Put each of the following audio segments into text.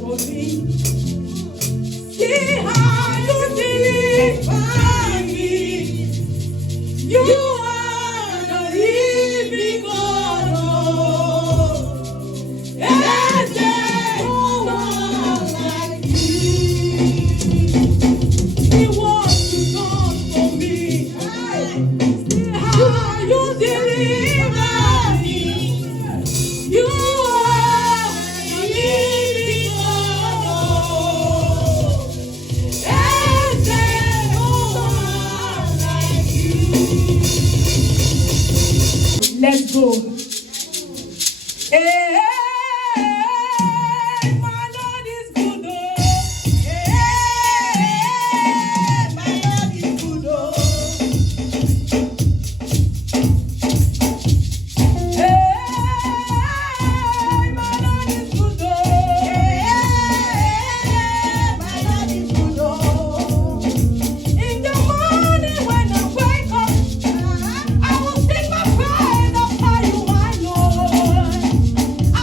for me. See how you deliver me. You are the living God. Oh, yes, there's no one like you. See what you done for me. See how you deliver me. You are the living God. Oh, yes, there's no one like you. Let's go. Hey, my Lord is good. Oh. Hey, my Lord is good. Oh. Hey, my Lord is good. Oh. Hey, my Lord is good. Oh. In the morning when I wake up, I will sing my praise up for you, my Lord. I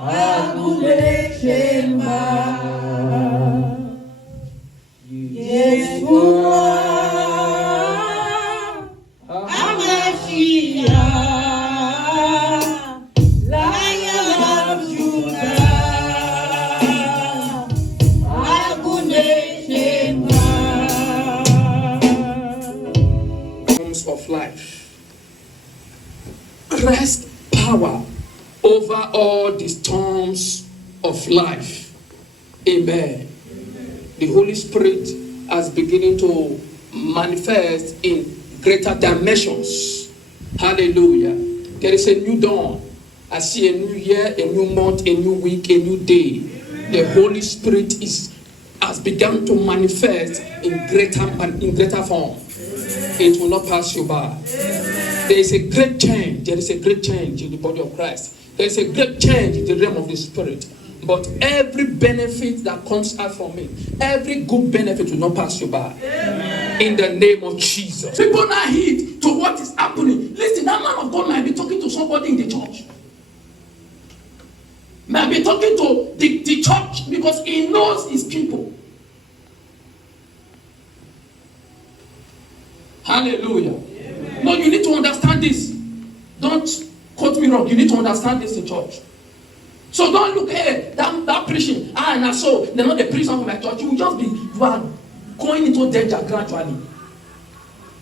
Abule Shema. Yeshua. Of life. Christ's power over all the storms of life. Amen. The Holy Spirit is beginning to manifest in greater dimensions. Hallelujah. There is a new dawn. I see a new year, a new month, a new week, a new day. The Holy Spirit has begun to manifest in greater form. It will not pass you by. There is a great change. There is a great change in the body of Christ. There is a great change in the realm of the Spirit. But every benefit that comes out from it, every good benefit will not pass you by. Amen. In the name of Jesus. People now heed to what is happening. Listen, that man of God might be talking to somebody in the church. Might be talking to the church because he knows his people. Hallelujah. Amen. No, you need to understand this. Don't quote me wrong. You need to understand this in church. So don't look at that preaching. And so they're not the preaching of my church. You are going into danger gradually.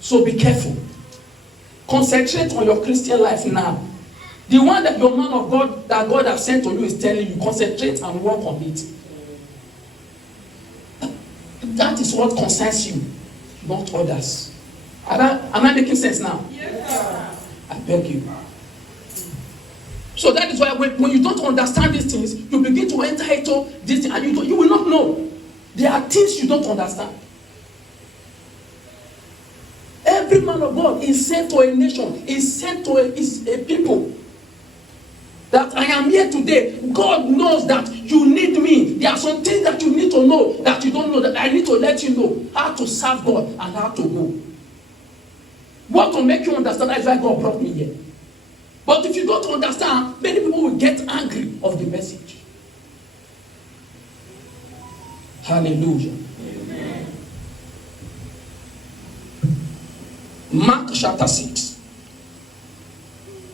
So be careful. Concentrate on your Christian life now. The one that your man of God that God has sent to you is telling you, concentrate and work on it. That is what concerns you, not others. Am I making sense now? Yes, sir. I beg you. So that is why when you don't understand these things, you begin to enter into this thing and you will not know. There are things you don't understand. Every man of God is sent to a nation, is sent to a people. That I am here today. God knows that you need me. There are some things that you need to know that you don't know, that I need to let you know how to serve God and how to go. What will make you understand that is why God brought me here. But if you don't understand, many people will get angry of the message. Hallelujah. Amen. Mark chapter 6.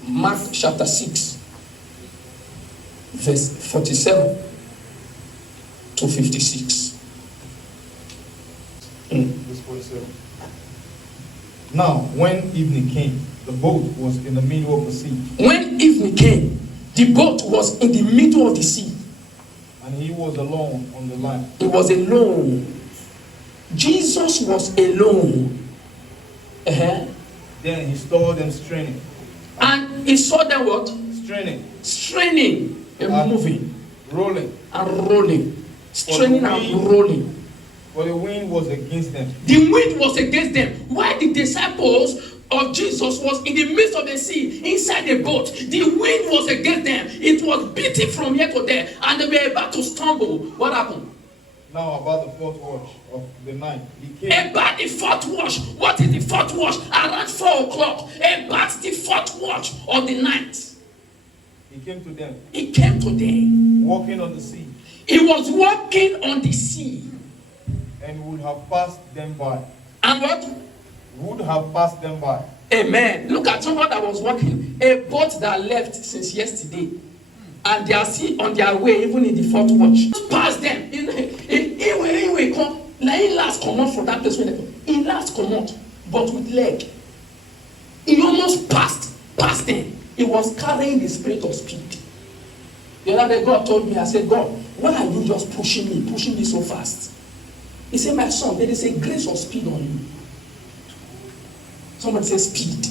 Mark chapter 6. Verse 47 to 56. Verse 47. Now, when evening came, the boat was in the middle of the sea. When evening came, the boat was in the middle of the sea. And he was alone on the land. He was alone. Jesus was alone. Then he saw them straining. And he saw them what? Straining. And moving. Rolling. And rolling. Straining and rolling. For the wind was against them. The wind was against them. While the disciples of Jesus was in the midst of the sea, inside the boat, the wind was against them. It was beating from here to there, and they were about to stumble. What happened? Now about the fourth watch of the night, he came. About the fourth watch. What is the fourth watch? Around 4 o'clock. About the fourth watch of the night. He came to them. He came to them. Walking on the sea. He was walking on the sea. And would have passed them by. And what? Would have passed them by. Amen. Look at someone that was walking. A boat that left since yesterday. And they are still on their way, even in the fourth watch. Pass them. He come. Like he last come out from that place. He last come out, but with leg. He almost passed them. He was carrying the spirit of speed. The other day, God told me, I said, God, why are you just pushing me so fast? He said, my son, there is a grace of speed on you. Somebody say speed.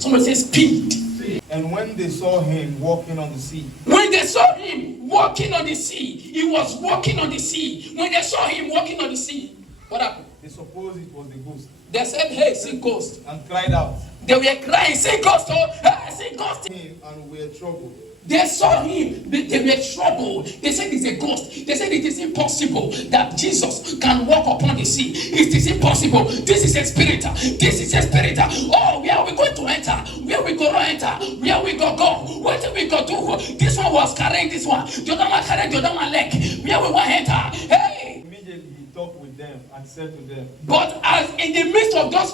Somebody say speed. And when they saw him walking on the sea. When they saw him walking on the sea, he was walking on the sea. When they saw him walking on the sea, what happened? They supposed it was the ghost. They said, hey, see ghost. And cried out. They were crying, see ghost, oh, hey, see ghost. And were troubled. They saw him, they were troubled. They said it's a ghost. They said it is impossible that Jesus can walk upon the sea. It is impossible. This is a spirit. This is a spirit. Oh, where are we going to enter? Where we go enter? Where we go? What we go do? This one was carrying this one. The other one carrying the other one leg. Where we want enter? Hey! Immediately he talked with them and said to them, But as in the midst of those,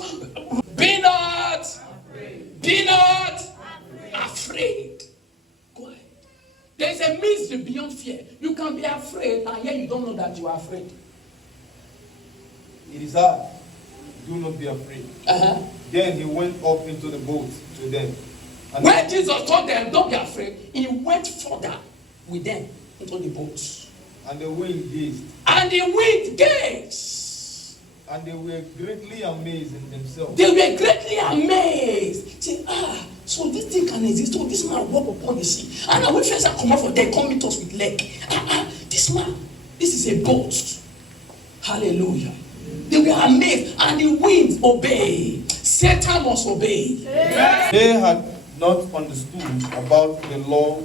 be not afraid. Go ahead. There is a mystery beyond fear. You can be afraid, and yet you don't know that you are afraid. "It is I. Do not be afraid." Uh-huh. Then he went up into the boat to them. And When Jesus told them, don't be afraid, he went further with them into the boat. And the wind gazed, And the wind gazed. and they were greatly amazed in themselves. They were greatly amazed. Say, so this thing can exist. So this man walk upon the sea. And now we first come out from there, come meet us with leg. This man, this is a boat. Hallelujah. They were amazed, and the wind obeyed. Satan must obey. They had not understood about the law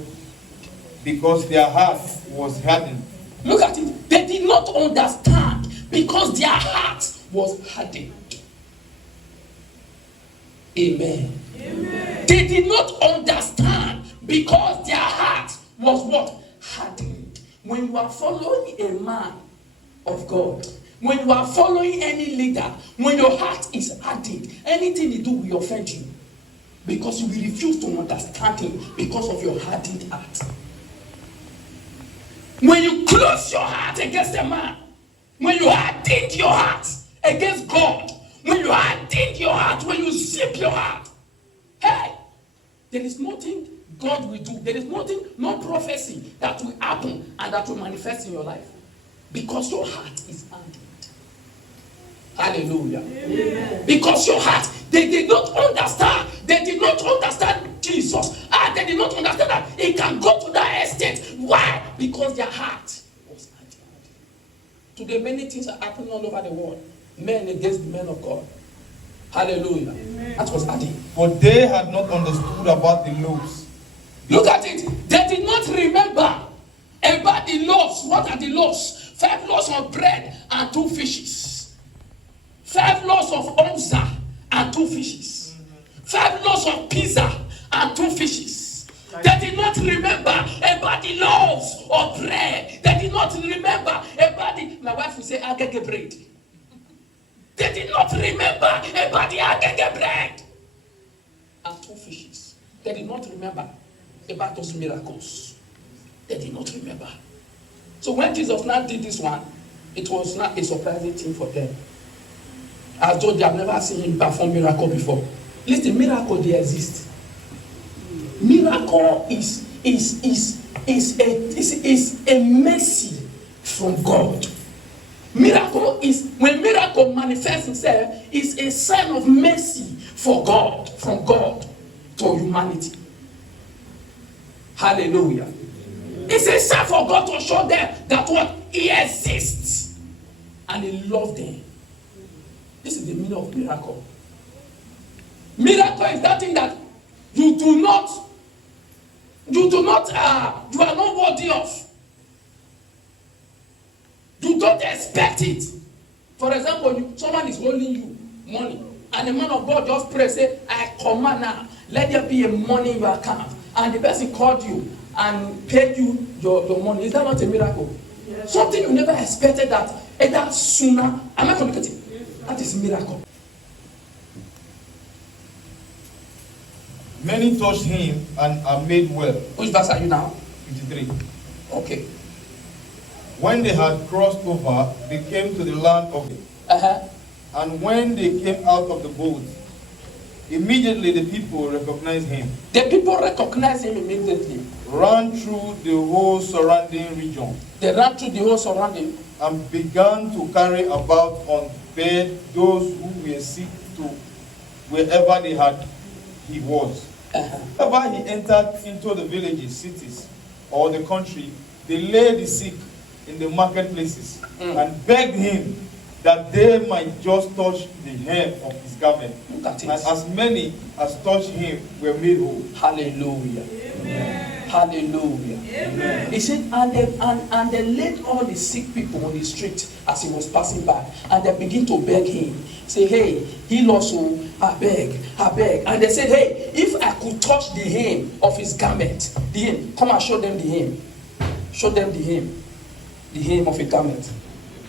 because their heart was hardened. Look at it. They did not understand because their heart was hardened. Amen. They did not understand because their heart was what? Hardened. When you are following a man of God, when you are following any leader, when your heart is hardened, anything you do will offend you. Because you will refuse to understand him because of your hardened heart. When you close your heart against a man, when you harden your heart against God, when you harden your heart, when you zip your heart, hey, there is nothing God will do. There is nothing, no prophecy that will happen and that will manifest in your life. Because your heart is hardened. Hallelujah. Amen. Because your heart, they did not understand. They did not understand Jesus. They did not understand that it can go to that extent. Why? Because their heart was hardened. Today, many things are happening all over the world. Men against the men of God. Hallelujah. Amen. That was hardened. For they had not understood about the laws. Look at it. They did not remember about the laws. What are the laws? 5 loaves of bread and 2 fishes. 5 loaves of onza and 2 fishes. 5 loaves of pizza and 2 fishes. They did not remember about the loaves of bread. They did not remember about the, my wife will say, agege bread. They did not remember about the agege bread and 2 fishes. They did not remember about those miracles. They did not remember. So when Jesus now did this one, it was not a surprising thing for them. As though they have never seen him perform miracle before. Listen, miracle, they exist. Miracle is a mercy from God. Miracle is, when miracle manifests itself, is a sign of mercy for God, from God to humanity. Hallelujah. It's a sign for God to show them that what? He exists. And he loved them. This is the meaning of miracle. Miracle is that thing that you are not worthy of. You don't expect it. For example, someone is holding you money, and the man of God just pray, say, I command now, let there be a money in your account. And the person called you and paid you your money. Is that not a miracle? Yes. Something you never expected that either sooner. Am I communicating? Yes. That is a miracle. Many touched him and are made well. Which verse are you now? 53. Okay. When they had crossed over, they came to the land of it. And when they came out of the boat, immediately the people recognized him. The people recognized him immediately. Ran through the whole surrounding region. They ran through the whole surrounding. And began to carry about on bed those who were sick to wherever he was. Whenever he entered into the villages, cities, or the country, they laid the sick in the marketplaces and begged him that they might just touch the hem of his garment. And as many as touched him were made whole. Hallelujah. Amen. Hallelujah. Amen. He said, and they laid all the sick people on the street as he was passing by, and they begin to beg him. Say, hey, heal us, oh, I beg, I beg. And they said, hey, if I could touch the hem of his garment, the hem, come and show them the hem. Show them the hem of a garment.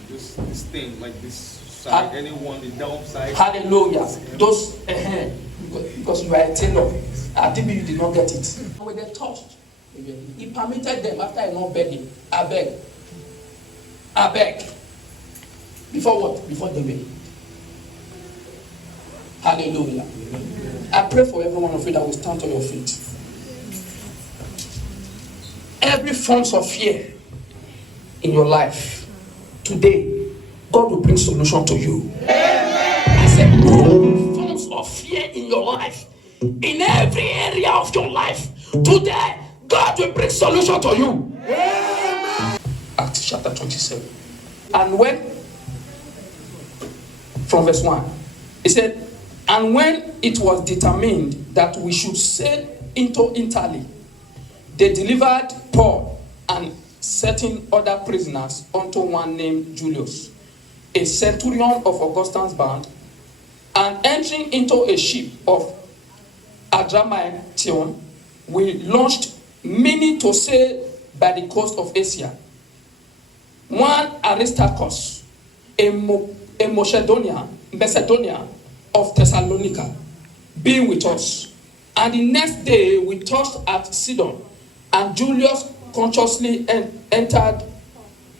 This thing, like this side, anyone, the downside. Hallelujah. Those, because you are a tailor. I think you did not get it. When they touched, he permitted them after I not begging. I beg. Before what? Before the way. Hallelujah. I pray for every one of you that will stand to your feet. Every forms of fear in your life, today, God will bring solution to you. I said, every forms of fear in your life, in every area of your life, today, God will bring solution to you. Acts chapter 27. And when, from verse 1, he said, and when it was determined that we should sail into Italy, they delivered Paul and certain other prisoners unto one named Julius, a centurion of Augustine's band, and entering into a ship of Adramyttium, we launched, meaning to sail by the coast of Asia. One Aristarchus, a Macedonian of Thessalonica, being with us. And the next day we touched at Sidon, and Julius consciously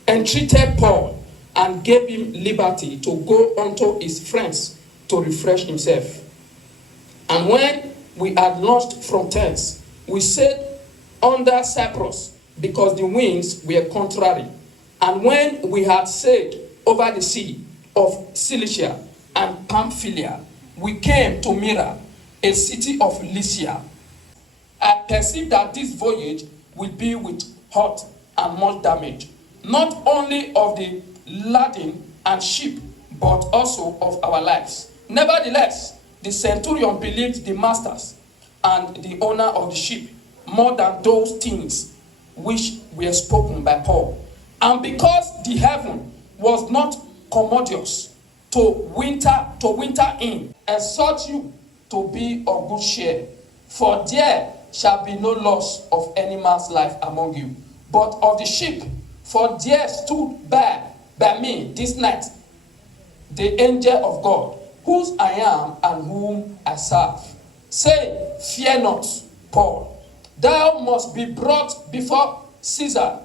entreated Paul and gave him liberty to go unto his friends to refresh himself. And when we had launched from thence, we sailed under Cyprus, because the winds were contrary. And when we had sailed over the sea of Cilicia and Pamphylia, we came to Myra, a city of Lycia. I perceived that this voyage will be with hurt and much damage, not only of the lading and ship, but also of our lives. Nevertheless, the centurion believed the masters and the owner of the ship more than those things which were spoken by Paul. And because the heaven was not commodious to winter in, exhort you to be of good cheer, for there shall be no loss of any man's life among you, but of the ship. For there stood by me this night the angel of God, whose I am and whom I serve, saying, fear not, Paul, thou must be brought before Caesar,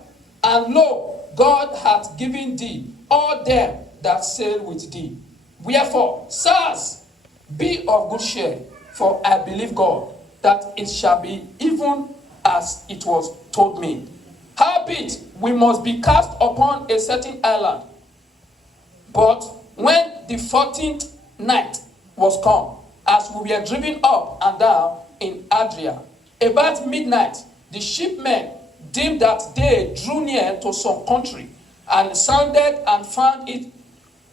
and lo, God hath given thee all them that sail with thee. Wherefore, sirs, be of good cheer, for I believe God, that it shall be even as it was told me. Howbeit, we must be cast upon a certain island. But when the 14th night was come, as we were driven up and down in Adria, about midnight, the shipmen deemed that they drew near to some country, and sounded and found it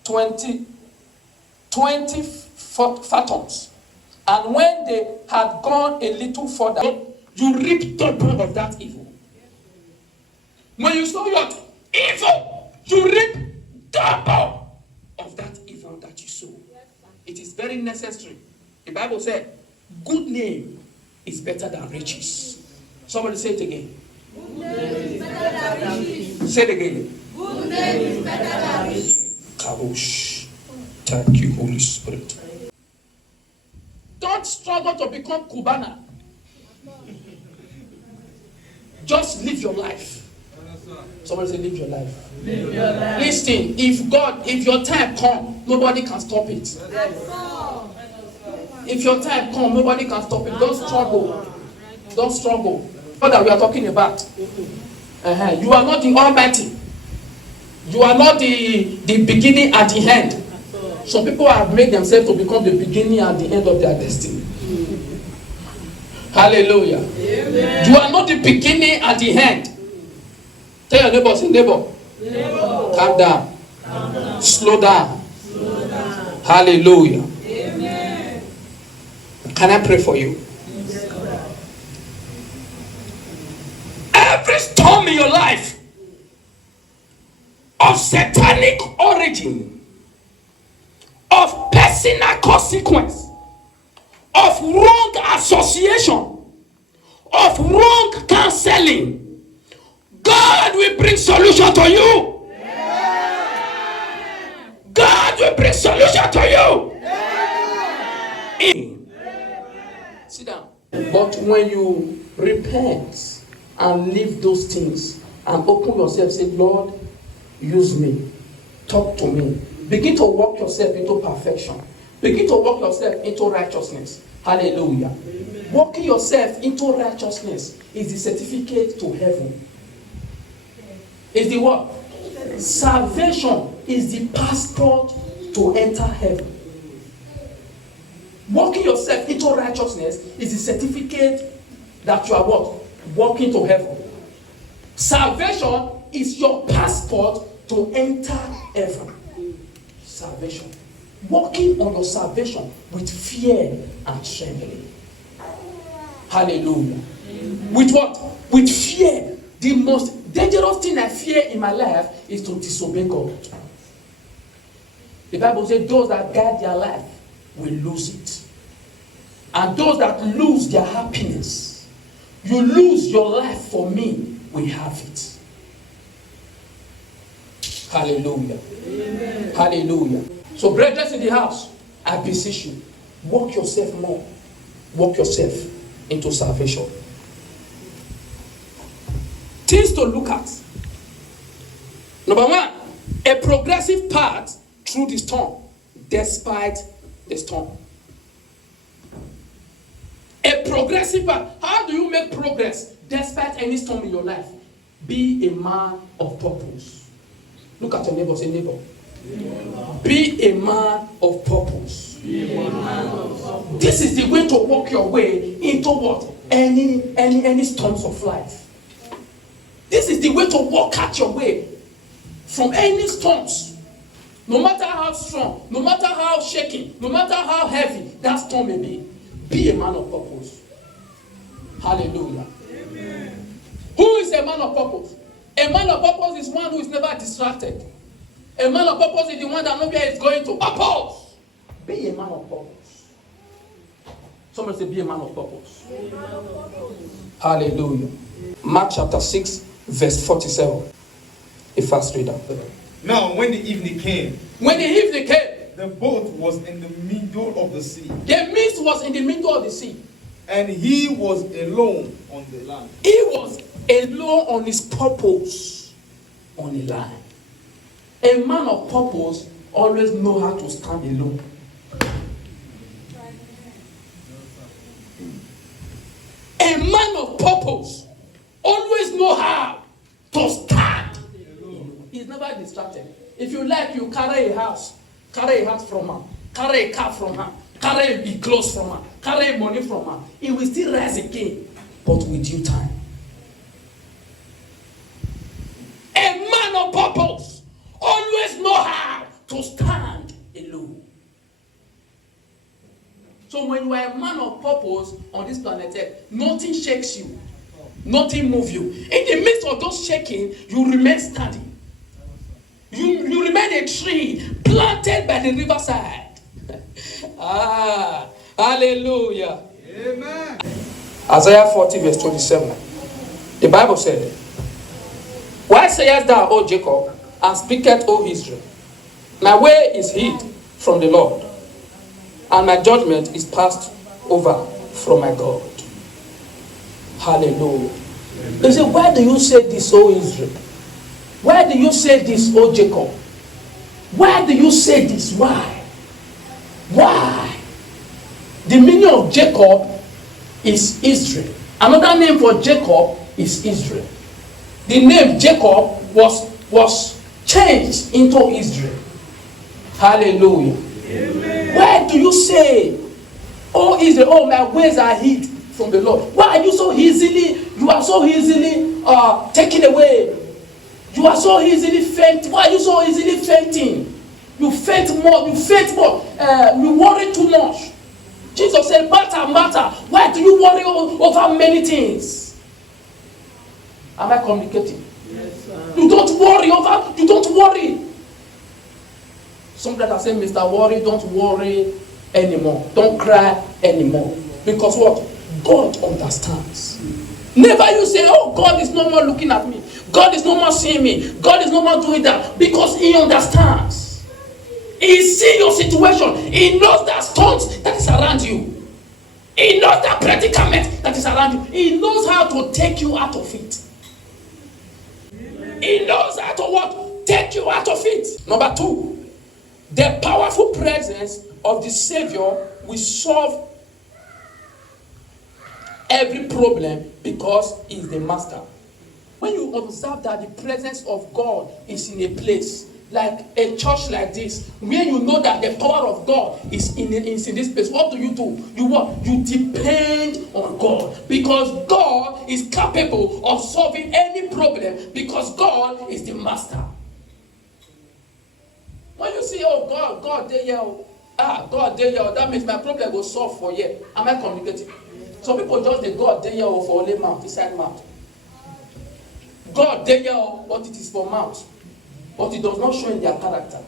20 fathoms. And when they had gone a little further, you reap double of that evil. When you sow your evil, you reap double of that evil that you sow. It is very necessary. The Bible said, good name is better than riches. Somebody say it again. Good name is better than riches. Say it again. Good name is better than riches. Kabosh. Thank you, Holy Spirit. Don't struggle to become Cubana. Just live your life. Somebody say, live your life. Live your life. Listen, if your time comes, nobody can stop it. If your time comes, nobody can stop it. Don't struggle. Don't struggle. What that we are talking about? You are not the Almighty. You are not the beginning and the end. Some people have made themselves to become the beginning and the end of their destiny. Hallelujah. Amen. You are not the beginning and the end. Tell your neighbor, say, neighbor. Calm down. Calm down. Slow down. Slow down. Hallelujah. Amen. Can I pray for you? Yes, storm in your life of satanic origin, of personal consequence, of wrong association, of wrong counseling, God will bring solution to you. God will bring solution to you. Sit down. But when you repent and leave those things and open yourself, say, Lord, use me, talk to me, begin to walk yourself into perfection, begin to walk yourself into righteousness. Hallelujah. Amen. Walking yourself into righteousness is the certificate to heaven. Is the what? Salvation is the passport to enter heaven. Walking yourself into righteousness is the certificate that you are what? Walking to heaven. Salvation is your passport to enter heaven. Salvation. Walking on your salvation with fear and trembling. Hallelujah. With what? With fear. The most dangerous thing I fear in my life is to disobey God. The Bible says those that guard their life will lose it. And those that lose their happiness, you lose your life for me, we have it. Hallelujah. Amen. Hallelujah. So brethren in the house, I beseech you, walk yourself more. Walk yourself into salvation. Things to look at. Number one, a progressive path through the storm, despite the storm. A progressive path. How do you make progress despite any storm in your life? Be a man of purpose. Look at your neighbor, say neighbor. Be a man of purpose. This is the way to walk your way into what? Any storms of life. This is the way to walk out your way from any storms. No matter how strong, no matter how shaking, no matter how heavy that storm may be a man of purpose. Hallelujah. Amen. Who is a man of purpose? A man of purpose is one who is never distracted. A man of purpose is the one that knows where he's going to. Purpose. Be a man of purpose. Somebody say, be a man of purpose. Hallelujah. Mark chapter 6, verse 47. A fast reader. Now, when the evening came, the boat was in the middle of the sea. The mist was in the middle of the sea. And he was alone on the land. He was alone on his purpose on the land. A man of purpose always know how to stand alone. A man of purpose always know how to stand alone. He's never distracted. If you like, you carry a house from her, carry a car from her, carry a clothes from her, carry money from her. It will still rise again, but with due time. A man of purpose always know how to stand alone. So when you are a man of purpose on this planet Earth, nothing shakes you, nothing moves you. In the midst of those shaking, you remain standing. You remain a tree planted by the riverside. Hallelujah. Amen. Isaiah 40 verse 27. The Bible said, why sayest thou, O Jacob, and speaketh, O Israel? My way is hid from the Lord, and my judgment is passed over from my God. Hallelujah. They say, why do you say this, O Israel? Why do you say this, O Jacob? Why do you say this? Why? Why? The meaning of Jacob is Israel. Another name for Jacob is Israel. The name Jacob was changed into Israel. Hallelujah. Amen. Why do you say, oh Israel, oh my ways are hid from the Lord? Why are you so easily taken away? You are so easily faint. Why are you so easily fainting? You faint more. You worry too much. Jesus said, matter. Why do you worry over many things? Am I communicating? Yes, sir. You don't worry over, you don't worry. Some that are saying, Mr. Worry, don't worry anymore. Don't cry anymore. Because what? God understands. Never you say, oh, God is no more looking at me. God is no more seeing me. God is no more doing that. Because He understands. He sees your situation. He knows that storms that is around you. He knows that predicament that is around you. He knows how to take you out of it. He knows how to what? Take you out of it. Number 2, the powerful presence of the Savior will solve every problem because He is the master. When you observe that the presence of God is in a place, like a church like this, where you know that the power of God is in this place, what do? You what? You depend on God, because God is capable of solving any problem, because God is the master. When you see, oh, God, they yell, God, they yell, that means my problem will solve for you. Am I communicating? Some people just the God, they yell for only mouth, inside mouth. God, they yell, but it is for mouth. But it does not show in their character.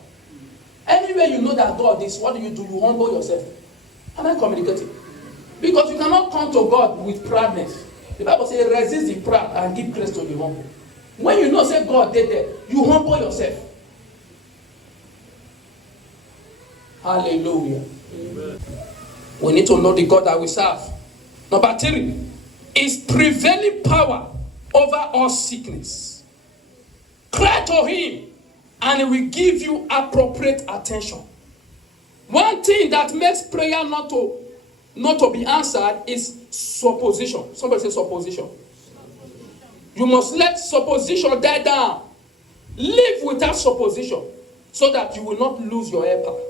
Anywhere you know that God is, what do? You humble yourself. Am I communicating? Because you cannot come to God with proudness. The Bible says, resist the proud and give grace to the humble. When you know, say God did there, you humble yourself. Hallelujah. Amen. We need to know the God that we serve. Number 3 is prevailing power over all sickness. Cry to Him and He will give you appropriate attention. One thing that makes prayer not to be answered is supposition. Somebody say supposition. You must let supposition die down. Live without supposition so that you will not lose your helper.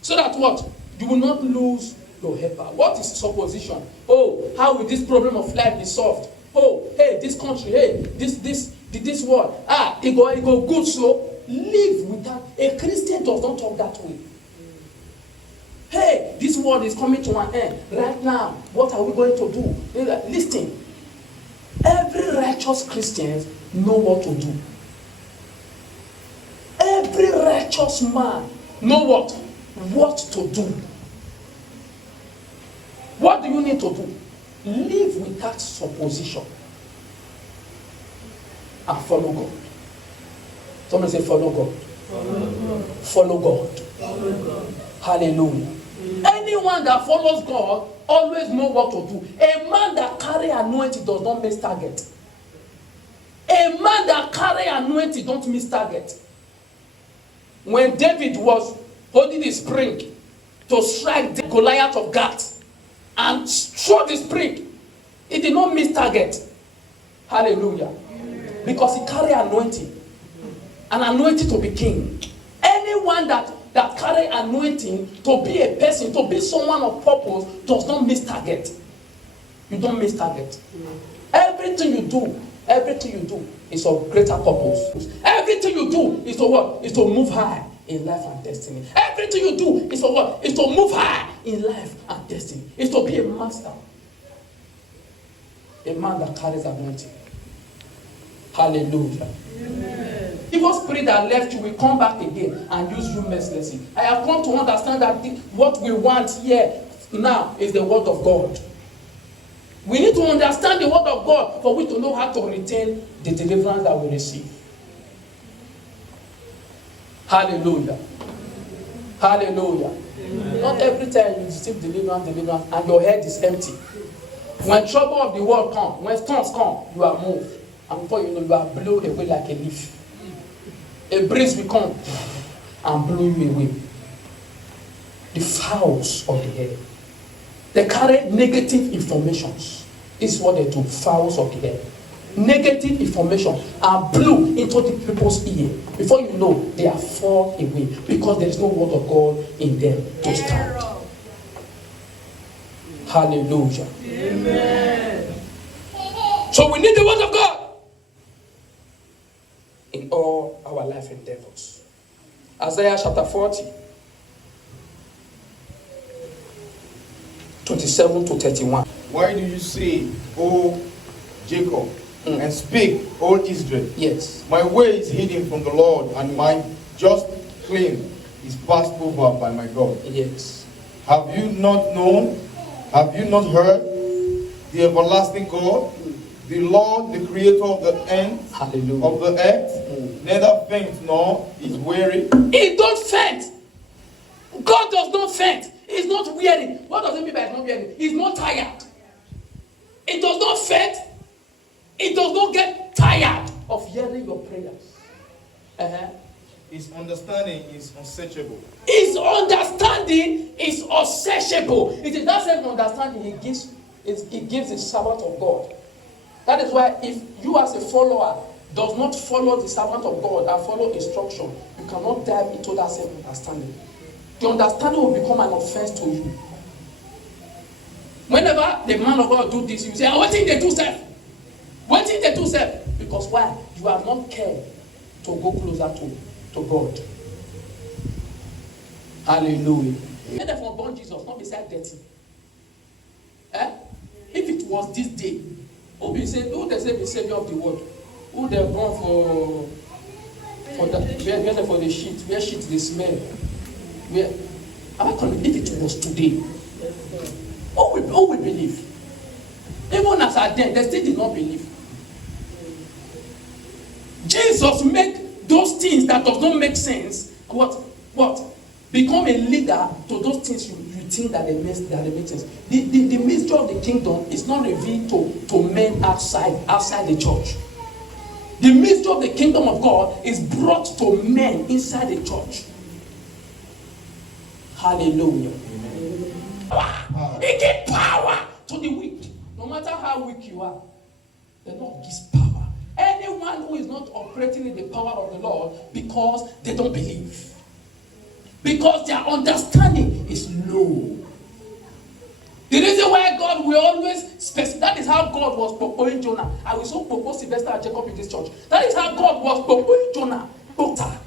So that what? You will not lose your helper. What is supposition? Oh, how will this problem of life be solved? Oh, hey, this country, hey, this world. It go good, so live without. A Christian does not talk that way. Hey, this world is coming to an end. Right now, what are we going to do? Listen, every righteous Christian know what to do. Every righteous man know what to do. What do you need to do? Live without supposition and follow God. Somebody say follow God. Follow God. Follow God. Hallelujah. Anyone that follows God always know what to do. A man that carry anointing does not miss target. A man that carry anointing don't miss target. When David was holding the spring to strike the Goliath of Gath and throw the spring, he did not miss target. Hallelujah. Because he carry anointing. An anointing to be king. Anyone that carry anointing to be a person, to be someone of purpose, does not miss target. You don't miss target. Everything you do is of greater purpose. Everything you do is to what? Is to move high in life and destiny. Everything you do is for what? Is to move high in life and destiny. Is to be a master. A man that carries anointing. Hallelujah. Amen. Evil spirit that left you will come back again and use you mercilessly. I have come to understand that what we want here now is the word of God. We need to understand the word of God for we to know how to retain the deliverance that we receive. Hallelujah. Hallelujah. Amen. Not every time you receive deliverance, and your head is empty. When trouble of the world comes, when storms come, you are moved. And before you know, you are blown away like a leaf. A breeze will come and blow you away. The fowls of the air. They carry negative informations. This is what they do, fowls of the air. Negative information are blew into the people's ear. Before you know, they are fall away because there is no word of God in them to stand. Hallelujah. Amen. So we need the word of God in all our life endeavors. Isaiah chapter 40, 27 to 31. Why do you say, O Jacob, and speak, O Israel? Yes. My way is hidden from the Lord, and my just claim is passed over by my God. Yes. Have you not known? Have you not heard? The everlasting God, the Lord, the creator of the ends Hallelujah. of the earth, neither faint nor is weary. He don't faint. God does not faint. He's not weary. What does it mean by he's not weary? He's not tired. It does not faint. It does not get tired of hearing your prayers. His understanding is unsearchable. His understanding is unsearchable. It is that same understanding he gives the servant of God. That is why if you as a follower does not follow the servant of God and follow instruction, you cannot dive into that same understanding. The understanding will become an offense to you. Whenever the man of God do this, you say, what thing they do, sir? What thing they do, sir? Because why? You have not cared to go closer to God. Hallelujah. Made them for born Jesus, not beside dirty. If it was this day, who they say be savior of the world? Who they born for the shit? Where shit they smell? Where? If it was today, who will believe? Even as I then, they still did not believe. Jesus make those things that does not make sense. What? Become a leader to those things you think that they make sense. The mystery of the kingdom is not revealed to men outside the church. The mystery of the kingdom of God is brought to men inside the church. Hallelujah. He gives power to the weak. No matter how weak you are, the Lord gives power. Anyone who is not operating in the power of the Lord because they don't believe. Because their understanding is low. The reason why God will always that is how God was proposing Jonah. I will so propose Sylvester and Jacob in this church. That is how God was proposing Jonah. Doctor.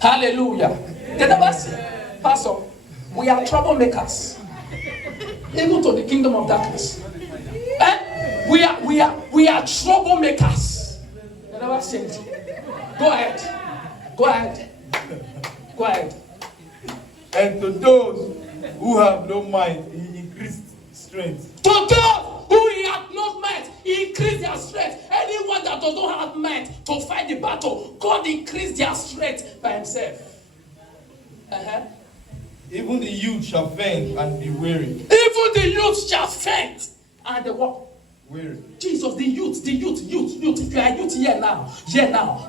Hallelujah. The never say, Pastor, we are troublemakers. Even to the kingdom of darkness. We are troublemakers. The never said. Go ahead. And to those who have no mind, he increased strength. To those who have not might, he increased their strength. Anyone that does not have might to fight the battle, God increased their strength by himself. Even the youth shall faint and be weary. Even the youth shall faint and the what? Weary. Jesus, the youth. If you are a youth here now,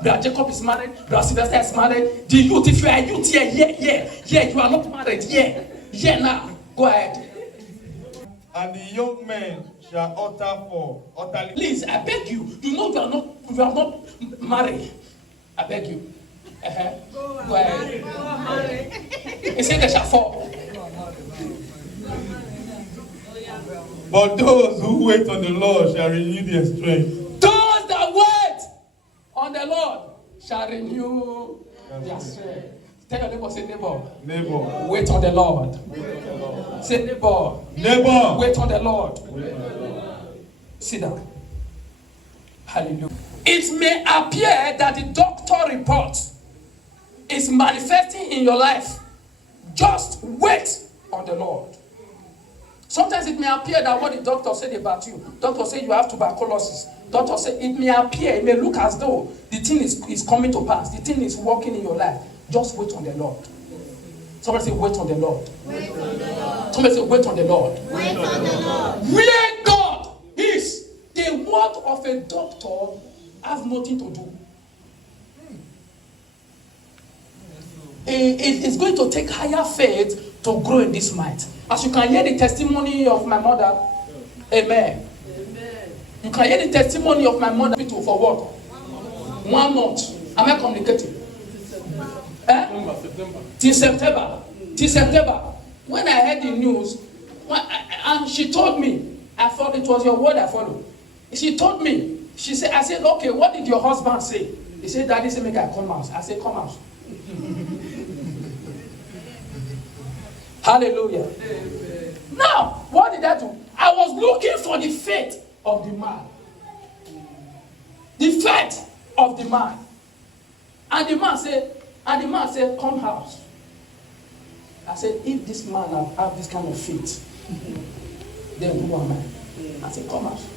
Brother Jacob is married, Brother Sylvester is married. The youth, if you are a youth here, you are not married, here now. Go ahead. And the young men shall utterly. Please, I beg you. You know you are not married. I beg you. Go ahead. He said they shall fall. But those who wait on the Lord shall renew their strength. Those that wait on the Lord shall renew their strength. Tell your neighbor, say neighbor. Wait on the Lord. Say neighbor. Wait on the Lord. Sit down. Hallelujah. It may appear that the doctor report is manifesting in your life. Just wait on the Lord. Sometimes it may appear that what the doctor said about you, doctor said you have tuberculosis. Doctor said it may appear, it may look as though the thing is coming to pass. The thing is working in your life. Just wait on the Lord. Somebody say, wait on the Lord. Wait on the Lord. Somebody say, wait on the Lord. Wait on the Lord. Where God is, the word of a doctor has nothing to do. It's going to take higher faith to grow in this might. As you can hear the testimony of my mother, amen. You can hear the testimony of my mother for what? 1 month. Am I communicating? Till September. When I heard the news, and she told me, I thought it was your word I followed. She told me, I said, okay, what did your husband say? He said, Daddy said, make I come out. I said, come out. Hallelujah. Now, what did I do? I was looking for the faith of the man. The faith of the man. And the man said, come house. I said, if this man have this kind of faith, then who am I? I said, come house.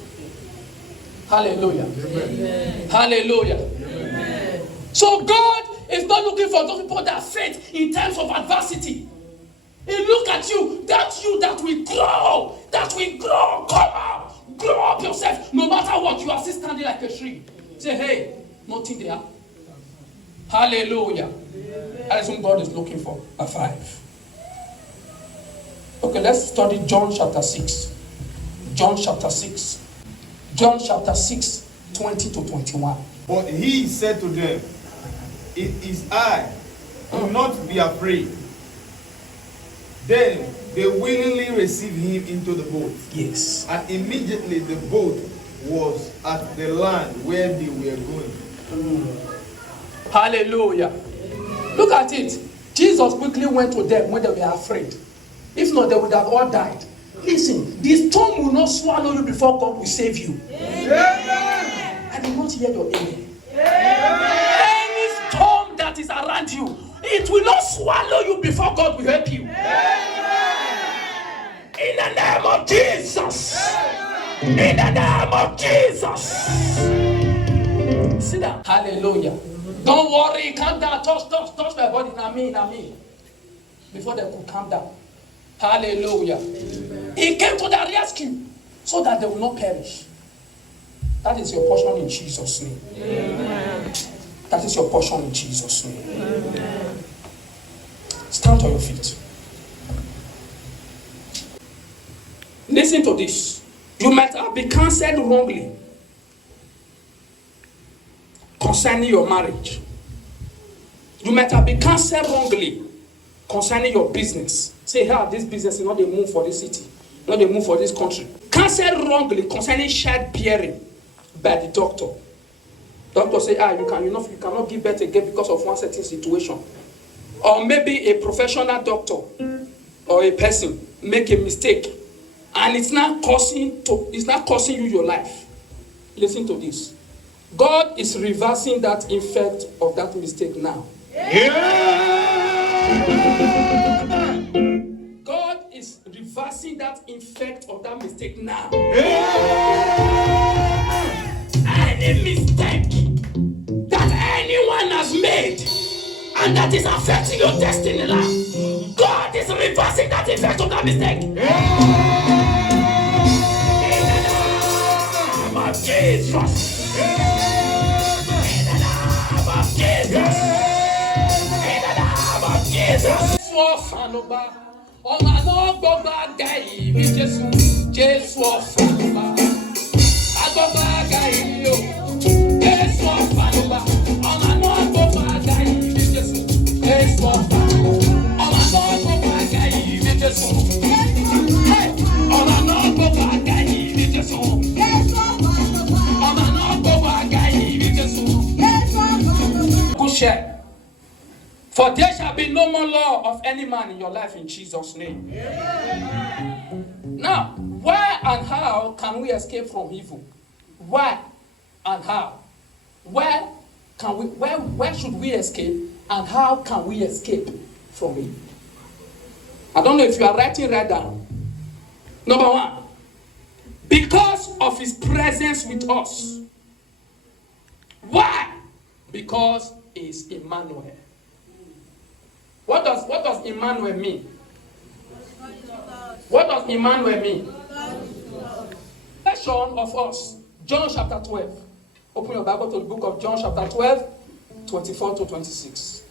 Hallelujah. Amen. Hallelujah. Amen. So God is not looking for those people that have faith in times of adversity. He look at you that will grow, come out, grow up yourself. No matter what, you are still standing like a tree. Say, hey, nothing there. Hallelujah. That's what God is looking for. A 5. Okay, let's study John chapter 6. John chapter 6. John chapter 6, 20 to 21. But he said to them, it is I, do not be afraid. Then they willingly received him into the boat. Yes. And immediately the boat was at the land where they were going. Hallelujah. Look at it. Jesus quickly went to them when they were afraid. If not, they would have all died. Listen, the storm will not swallow you before God will save you. Amen. I did not hear your amen. Any storm that is around you, it will not swallow you before God will help you. In the name of Jesus. In the name of Jesus. Sit down. Hallelujah. Don't worry, calm down. Touch my body. Na me. Before they could calm down. Hallelujah. Amen. He came to their rescue so that they will not perish. That is your portion in Jesus' name. Amen. That is your portion in Jesus' name. Amen. Stand on your feet. Listen to this. You might have been counseled wrongly concerning your marriage. You might have been counseled wrongly concerning your business. Say, this business is not the move for this city, not the move for this country. Counseled wrongly concerning childbearing by the doctor. Doctor say, you cannot give birth again because of one certain situation. Or maybe a professional doctor or a person make a mistake, and it's not costing you your life. Listen to this. God is reversing that effect of that mistake now. God is reversing that effect of that mistake now. Any mistake that anyone has made and that is affecting your destiny now, God is reversing that effect of that mistake. In the name of Jesus. In the name of Jesus. In the name of Jesus. Ọmọ náà gbọ́gbọ́ àga yìí bí Jésù ọ̀fàlùbá. Agbọ́gbọ́ àga yìí o, Jésù ọ̀fàlùbá. Ọmọ náà gbọ́gbọ́ àga yìí bí Jésù ọ̀fàlùbá. Ọmọ náà gbọ́gbọ́ àga yìí bí Jésù. Ọmọ náà gbọ́gbọ́ àga yìí bí Jésù. Ọmọ náà gbọ́gbọ́ àga yìí bí Jésù. Good share. For there shall be no more law of any man in your life in Jesus' name. Amen. Now, where and how can we escape from evil? Why and how? Where should we escape and how can we escape from it? I don't know if you are writing right down. Number 1, because of his presence with us. Why? Because he is Emmanuel. What does Emmanuel mean? What does Emmanuel mean? Version of us. John chapter 12. Open your Bible to the book of John chapter 12, 24 to 26.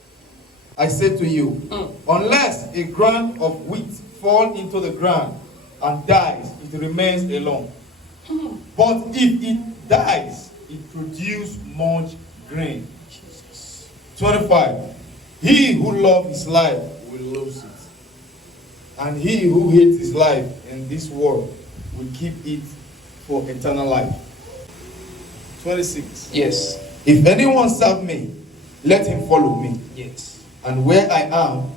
I say to you, unless a grain of wheat fall into the ground and dies, it remains alone. But if it dies, it produces much grain. 25. He who loves his life will lose it. And he who hates his life in this world will keep it for eternal life. 26. Yes. If anyone serve me, let him follow me. Yes. And where I am,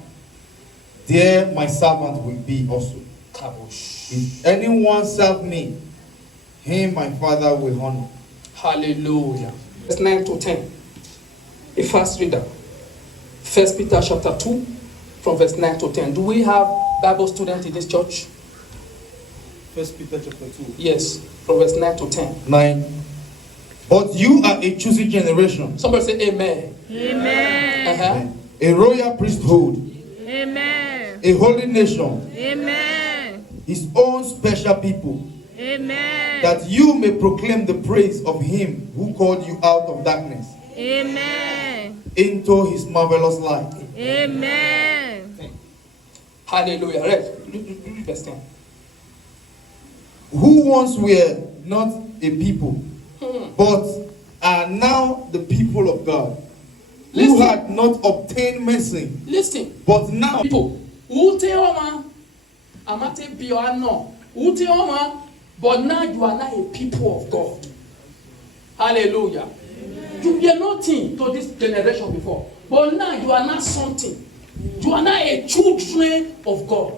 there my servant will be also. Kabosh. If anyone serve me, him my Father will honor. Hallelujah. Verse 9 to 10. A fast reader. 1 Peter chapter 2, from verse 9 to 10. Do we have Bible students in this church? 1 Peter chapter 2. Yes, from verse 9 to 10. 9. But you are a chosen generation. Somebody say amen. Amen. Uh-huh. A royal priesthood. Amen. A holy nation. Amen. His own special people. Amen. That you may proclaim the praise of him who called you out of darkness Amen. into his marvelous light. Amen. Hallelujah. Read verse 10. Who once were not a people, but are now the people of God, who Listen. had not obtained mercy, Listen. but now People, who tell Oma, Amate Bioano, who tell Oma, but now you are not a people of God. Hallelujah. You were nothing to this generation before, but now you are not something. You are not a children of God.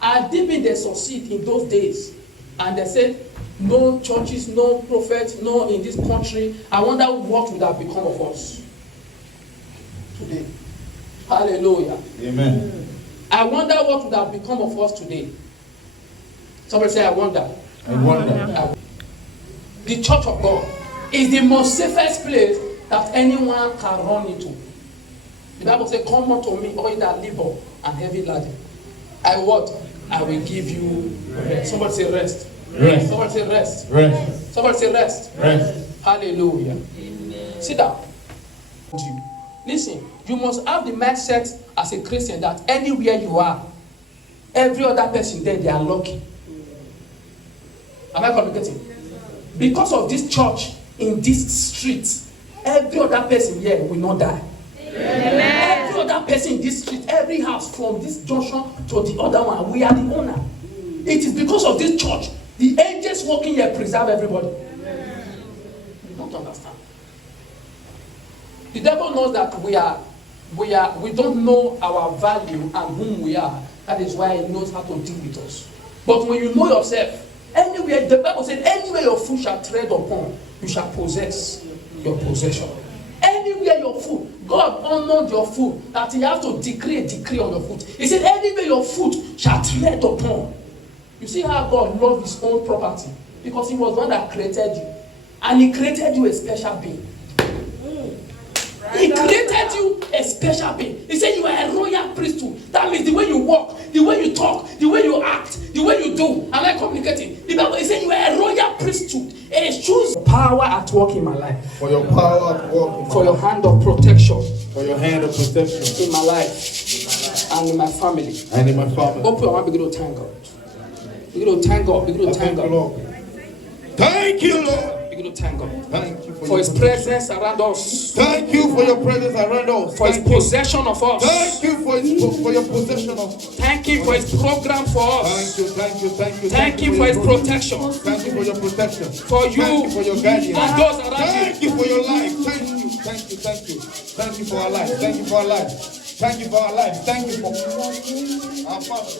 I didn't they succeed in those days, and they said, no churches, no prophets, no in this country. I wonder what would have become of us today. Hallelujah. Amen. I wonder what would have become of us today. Somebody say, I wonder. I wonder. The church of God is the most safest place that anyone can run into. The Bible says, come unto me, all ye that labor and heavy laden. I what? I will give you rest. Somebody say rest. Rest. Somebody say rest. Rest. Somebody say rest. Rest. Hallelujah. Amen. Sit down. Listen, you must have the mindset as a Christian that anywhere you are, every other person there, they are lucky. Am I communicating? Because of this church in this street, every other person here will not die. Amen. Every other person in this street, every house from this junction to the other one, we are the owner. It is because of this church. The angels working here preserve everybody. You don't understand. The devil knows that we don't know our value and whom we are. That is why he knows how to deal with us. But when you know yourself, anywhere, the Bible said, anywhere your foot shall tread upon, you shall possess your possession. Anywhere your foot, God honored your foot, that he has to decree a decree on your foot. He said, anywhere your foot shall tread upon. You see how God loved his own property? Because he was the one that created you. And he created you a special being. He created you a special being. He said you are a royal priesthood. That means the way you walk, the way you talk, the way you act, the way you do. Am I communicating? The Bible is saying you are a royal priesthood. A choose power at work in my life. For your power at work in my For your life. hand of protection For your hand of protection in my life and in my family. and in my family. Open your mouth, begin to thank God. Begin to thank God. Begin to thank Thank you, God. Lord. Thank you, Lord. Begin to thank God. Thank you For his presence around us. Thank you for your presence around us. For his Thank you. possession of us. Thank you for your possession of us. Thank him for his program for Thank us. you, thank you, thank you. Thank him for his your protection. Thank you for your protection. For you Thank you for your guidance. and those around Thank you for your life. Thank you, thank you, thank you. Thank you for our life. Thank you for our life. Thank you for our life. Thank you for our Father.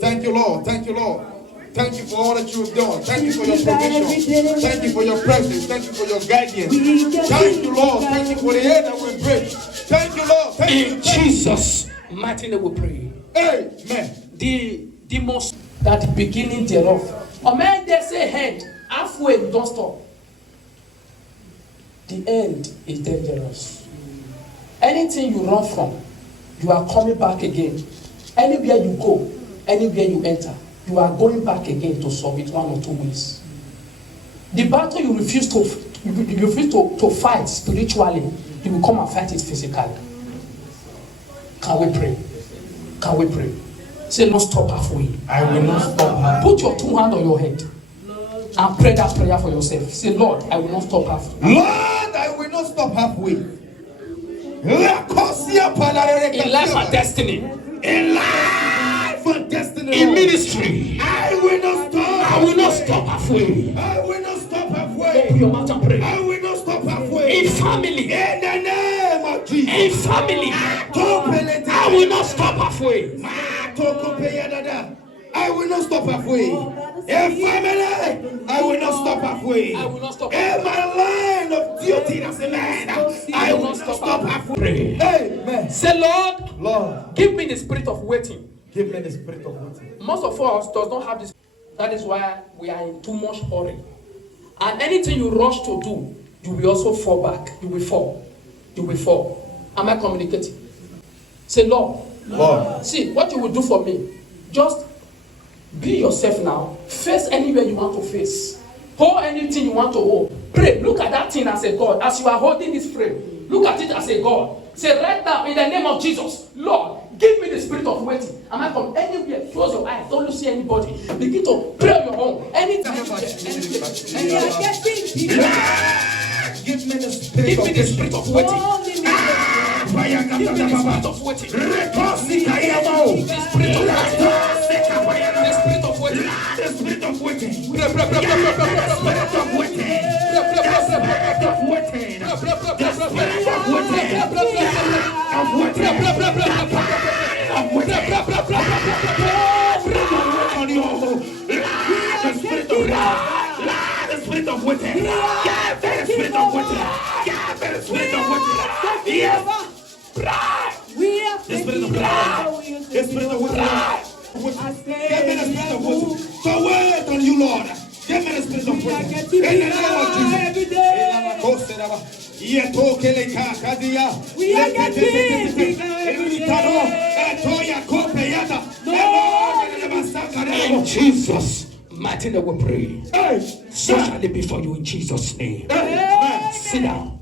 Thank you, Lord. Thank you, Lord. Thank you for all that you have done. Thank you for your provision. Thank you for your presence. Thank you for your guidance. Thank you, Lord. Thank you for the air that we breathe. Thank you, Lord. Thank you. In Jesus' mighty name we pray. Amen. The most that the beginning thereof. A man they say end, halfway you don't stop. The end is dangerous. Anything you run from, you are coming back again. Anywhere you go, anywhere you enter, you are going back again to solve it one or two ways. The battle you refuse to fight spiritually, you will come and fight it physically. Can we pray? Can we pray? Say, don't stop halfway. I will not stop halfway. Put your two hands on your head and pray that prayer for yourself. Say, Lord, I will not stop halfway. Lord, I will not stop halfway. In life and destiny. In life and destiny. In ministry. I will not stop. I will not stop halfway. I will not stop halfway. Open your mouth and pray. I will not stop halfway. In family. In the name of Jesus. In family. I will will not stop halfway. I will not stop halfway. In family, I will not stop halfway. I will not stop In my line of duty as a man, I will not stop halfway. Amen. Say, Lord, Lord, give me the spirit of waiting. give me the spirit of waiting. Most of us does not have this. That is why we are in too much hurry. And anything you rush to do, you will also fall back. You will fall. You will fall. Am I communicating? Say, Lord, Lord, see what you will do for me. Just be yourself now. Face anywhere you want to face. Hold anything you want to hold. Pray. Look at that thing as a God. As you are holding this frame, look at it as a God. Say right now, in the name of Jesus, Lord, give me the spirit of waiting. Am I from anywhere? Close your eyes. Don't you see anybody. Begin to pray on your own. Anything. We are getting people. Give me the spirit Give of me the spirit of waiting. All in the Give me the spirit of waiting. The spirit of waiting. The spirit of waiting. The spirit of waiting. Pray, pray, pray, pray, pray, pray, pray, pray. Spirit of waiting. So wait on you, Lord. Give me the spirit of waiting. In the name of Jesus. We are getting In Jesus' mighty name we pray. So shall it be for you in Jesus' name. Sit down.